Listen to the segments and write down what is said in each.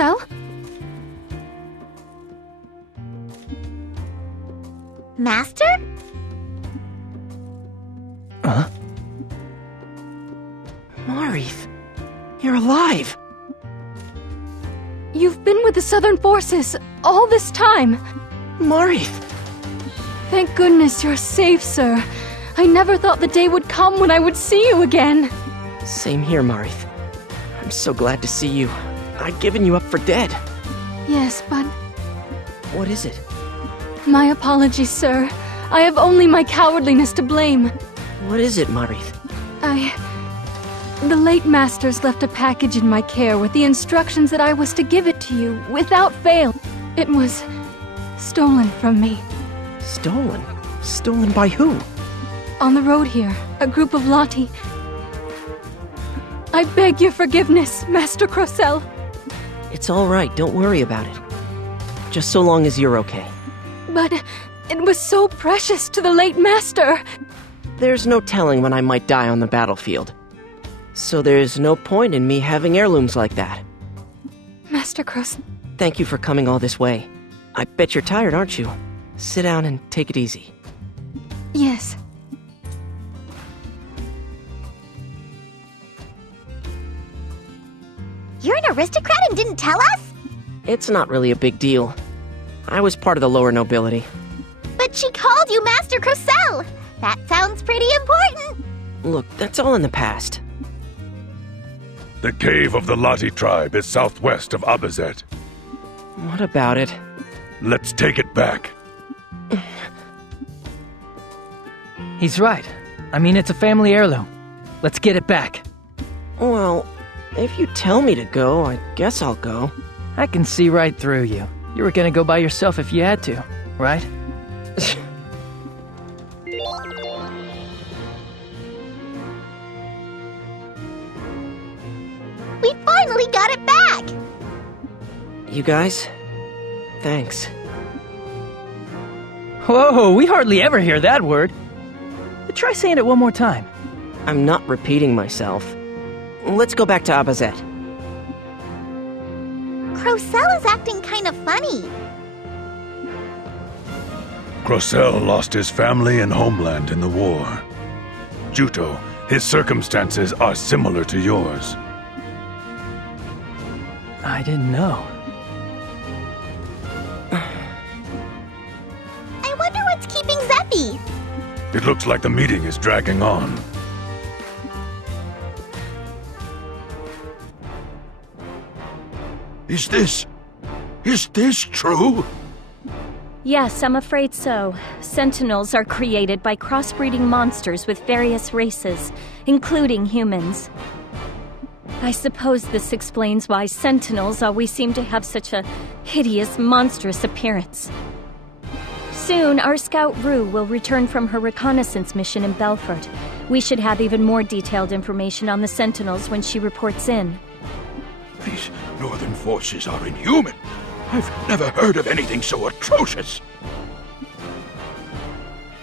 Well? Master? Huh? Marith, you're alive! You've been with the Southern Forces all this time. Marith! Thank goodness you're safe, sir. I never thought the day would come when I would see you again. Same here, Marith. I'm so glad to see you. I'd given you up for dead. Yes, but... What is it? My apologies, sir. I have only my cowardliness to blame. What is it, Marith? The late Masters left a package in my care with the instructions that I was to give it to you, without fail. It was... stolen from me. Stolen? Stolen by who? On the road here, a group of Lati. I beg your forgiveness, Master Crocell. It's all right, don't worry about it. Just so long as you're okay. But it was so precious to the late Master. There's no telling when I might die on the battlefield. So there's no point in me having heirlooms like that. Master Crocell... Thank you for coming all this way. I bet you're tired, aren't you? Sit down and take it easy. Yes. You're an aristocrat and didn't tell us? It's not really a big deal. I was part of the lower nobility. But she called you Master Crocell! That sounds pretty important! Look, that's all in the past. The cave of the Lati tribe is southwest of Abazet. What about it? Let's take it back. He's right. I mean, it's a family heirloom. Let's get it back. Well, if you tell me to go, I guess I'll go. I can see right through you. You were gonna go by yourself if you had to, right? We finally got it back! You guys? Thanks. Whoa, we hardly ever hear that word. Try saying it one more time. I'm not repeating myself. Let's go back to Abazet. Crocell is acting kind of funny. Crocell lost his family and homeland in the war. Juto, his circumstances are similar to yours. I didn't know. I wonder what's keeping Zeppi. It looks like the meeting is dragging on. Is this true? Yes, I'm afraid so. Sentinels are created by crossbreeding monsters with various races, including humans. I suppose this explains why Sentinels always seem to have such a hideous, monstrous appearance. Soon, our scout Rue will return from her reconnaissance mission in Belfort. We should have even more detailed information on the Sentinels when she reports in. These northern forces are inhuman. I've never heard of anything so atrocious.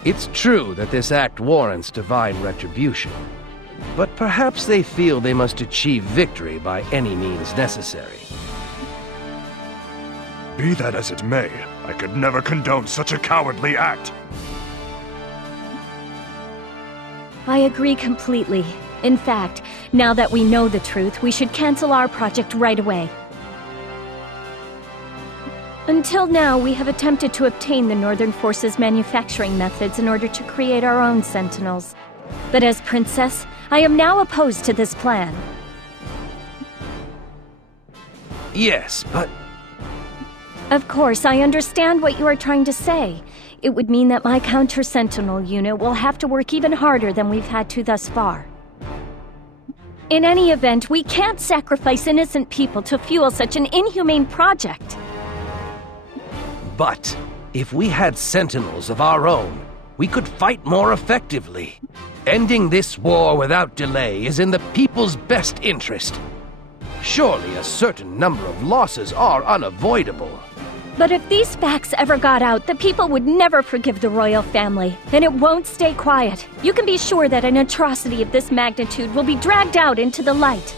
It's true that this act warrants divine retribution, but perhaps they feel they must achieve victory by any means necessary. Be that as it may, I could never condone such a cowardly act. I agree completely. In fact, now that we know the truth, we should cancel our project right away. Until now, we have attempted to obtain the Northern Forces' manufacturing methods in order to create our own Sentinels. But as Princess, I am now opposed to this plan. Yes, but... Of course, I understand what you are trying to say. It would mean that my counter-Sentinel unit will have to work even harder than we've had to thus far. In any event, we can't sacrifice innocent people to fuel such an inhumane project. But, if we had Sentinels of our own, we could fight more effectively. Ending this war without delay is in the people's best interest. Surely a certain number of losses are unavoidable. But if these facts ever got out, the people would never forgive the royal family, and it won't stay quiet. You can be sure that an atrocity of this magnitude will be dragged out into the light.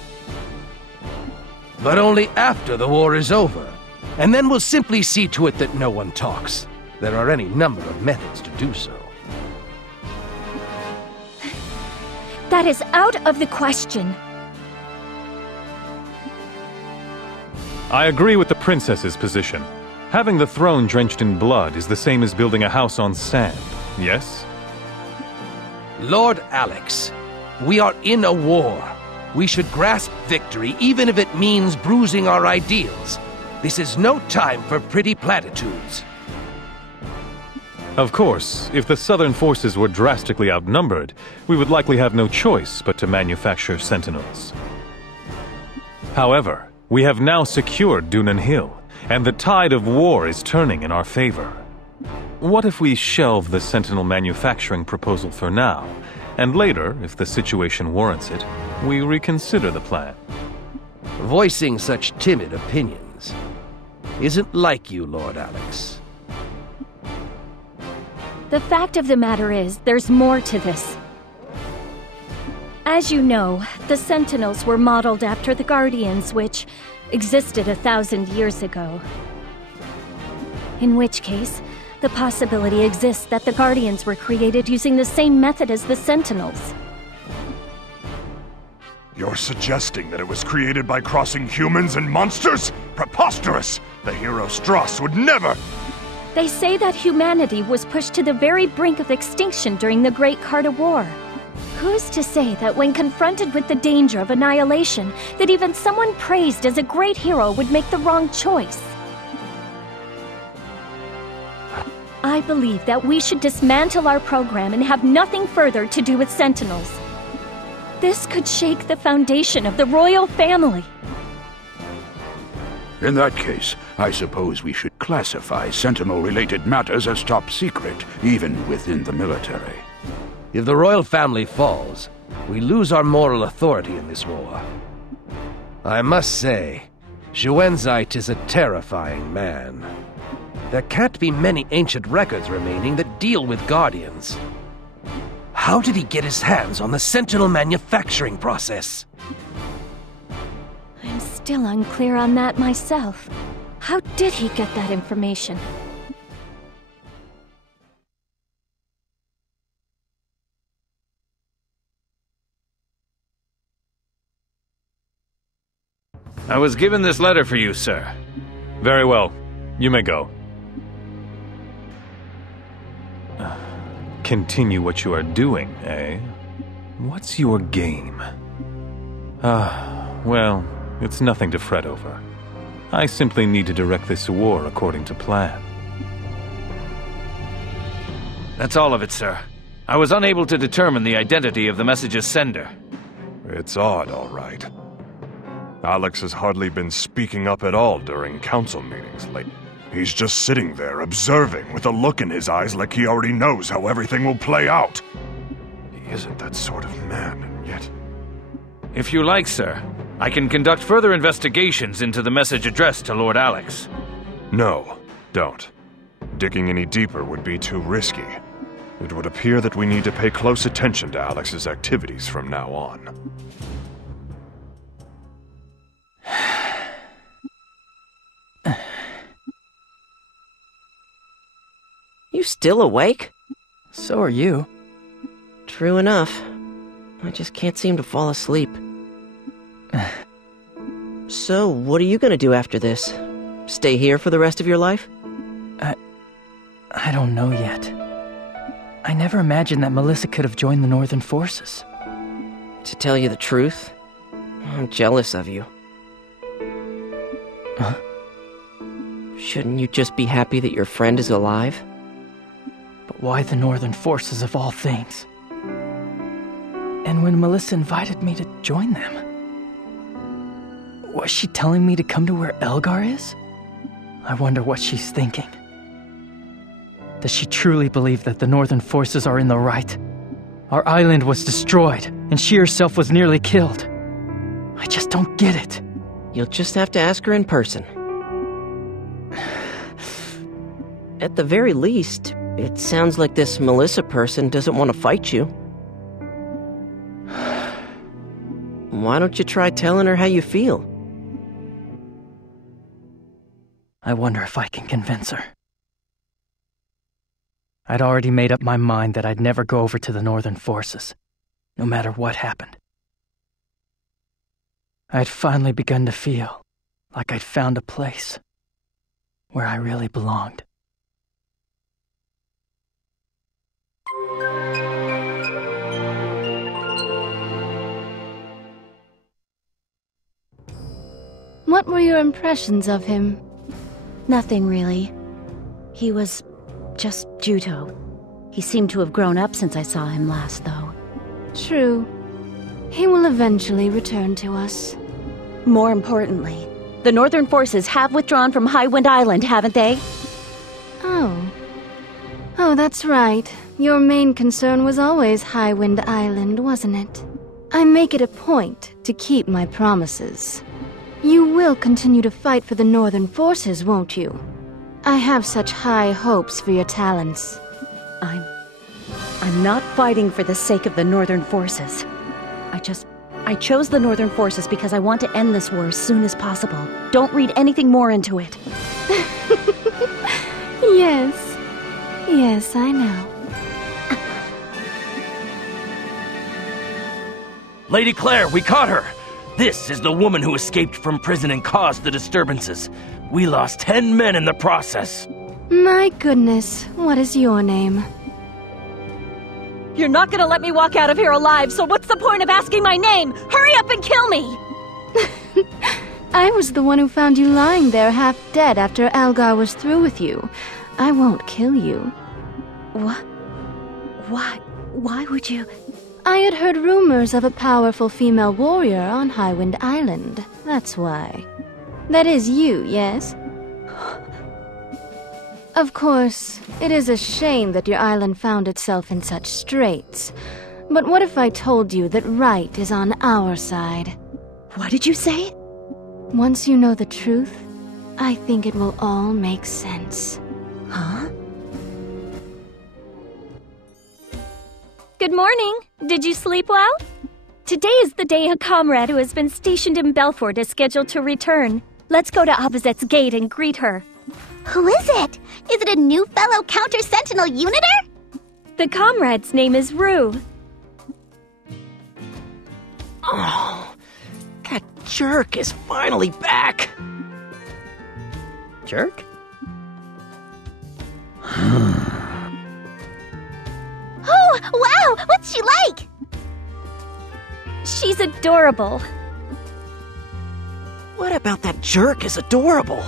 But only after the war is over. And then we'll simply see to it that no one talks. There are any number of methods to do so. That is out of the question. I agree with the princess's position. Having the throne drenched in blood is the same as building a house on sand, yes? Lord Alex, we are in a war. We should grasp victory even if it means bruising our ideals. This is no time for pretty platitudes. Of course, if the southern forces were drastically outnumbered, we would likely have no choice but to manufacture sentinels. However, we have now secured Dunan Hill, and the tide of war is turning in our favor. What if we shelve the sentinel manufacturing proposal for now, and later, if the situation warrants it, we reconsider the plan? Voicing such timid opinions isn't like you, Lord Alex. The fact of the matter is, there's more to this. As you know, the Sentinels were modeled after the Guardians, which existed 1,000 years ago. In which case, the possibility exists that the Guardians were created using the same method as the Sentinels. You're suggesting that it was created by crossing humans and monsters? Preposterous! The hero Strauss would never... They say that humanity was pushed to the very brink of extinction during the Great Carta War. Who's to say that when confronted with the danger of annihilation, that even someone praised as a great hero would make the wrong choice? I believe that we should dismantle our program and have nothing further to do with Sentinels. This could shake the foundation of the royal family. In that case, I suppose we should classify Sentinel-related matters as top secret, even within the military. If the royal family falls, we lose our moral authority in this war. I must say, Xuanzite is a terrifying man. There can't be many ancient records remaining that deal with Guardians. How did he get his hands on the Sentinel manufacturing process? I'm still unclear on that myself. How did he get that information? I was given this letter for you, sir. Very well. You may go. Continue what you are doing, eh? What's your game? Well, it's nothing to fret over. I simply need to direct this war according to plan. That's all of it, sir. I was unable to determine the identity of the message's sender. It's odd, all right. Alex has hardly been speaking up at all during council meetings lately. He's just sitting there, observing, with a look in his eyes like he already knows how everything will play out. He isn't that sort of man, and yet... If you like, sir, I can conduct further investigations into the message addressed to Lord Alex. No, don't. Digging any deeper would be too risky. It would appear that we need to pay close attention to Alex's activities from now on. You still awake? So are you. True enough. I just can't seem to fall asleep. So, what are you gonna do after this? Stay here for the rest of your life? I don't know yet. I never imagined that Melissa could have joined the Northern Forces. To tell you the truth, I'm jealous of you. Huh? Shouldn't you just be happy that your friend is alive? But why the Northern Forces of all things? And when Melissa invited me to join them, was she telling me to come to where Elgar is? I wonder what she's thinking. Does she truly believe that the Northern Forces are in the right? Our island was destroyed, and she herself was nearly killed. I just don't get it. You'll just have to ask her in person. At the very least, it sounds like this Melissa person doesn't want to fight you. Why don't you try telling her how you feel? I wonder if I can convince her. I'd already made up my mind that I'd never go over to the Northern Forces, no matter what happened. I had finally begun to feel like I'd found a place where I really belonged. What were your impressions of him? Nothing really. He was just Juto. He seemed to have grown up since I saw him last, though. True. He will eventually return to us. More importantly, the Northern Forces have withdrawn from Highwind Island, haven't they? Oh, that's right. Your main concern was always Highwind Island, wasn't it? I make it a point to keep my promises. You will continue to fight for the Northern Forces, won't you? I have such high hopes for your talents. I'm not fighting for the sake of the Northern Forces. I chose the Northern Forces because I want to end this war as soon as possible. Don't read anything more into it. Yes, I know. Lady Claire, we caught her! This is the woman who escaped from prison and caused the disturbances. We lost 10 men in the process. My goodness, what is your name? You're not gonna let me walk out of here alive, so what's the point of asking my name? Hurry up and kill me! I was the one who found you lying there half dead after Algar was through with you. I won't kill you. What? Why would you? I had heard rumors of a powerful female warrior on Highwind Island. That's why. That is you, yes? Of course, it is a shame that your island found itself in such straits. But what if I told you that right is on our side? What did you say? Once you know the truth, I think it will all make sense. Huh? Good morning. Did you sleep well? Today is the day a comrade who has been stationed in Belfort is scheduled to return. Let's go to Opposite's gate and greet her. Who is it? Is it a new fellow counter-sentinel uniter? The comrade's name is Rue. Oh, that jerk is finally back. Jerk? Oh, wow! What's she like? She's adorable. What about that jerk is adorable?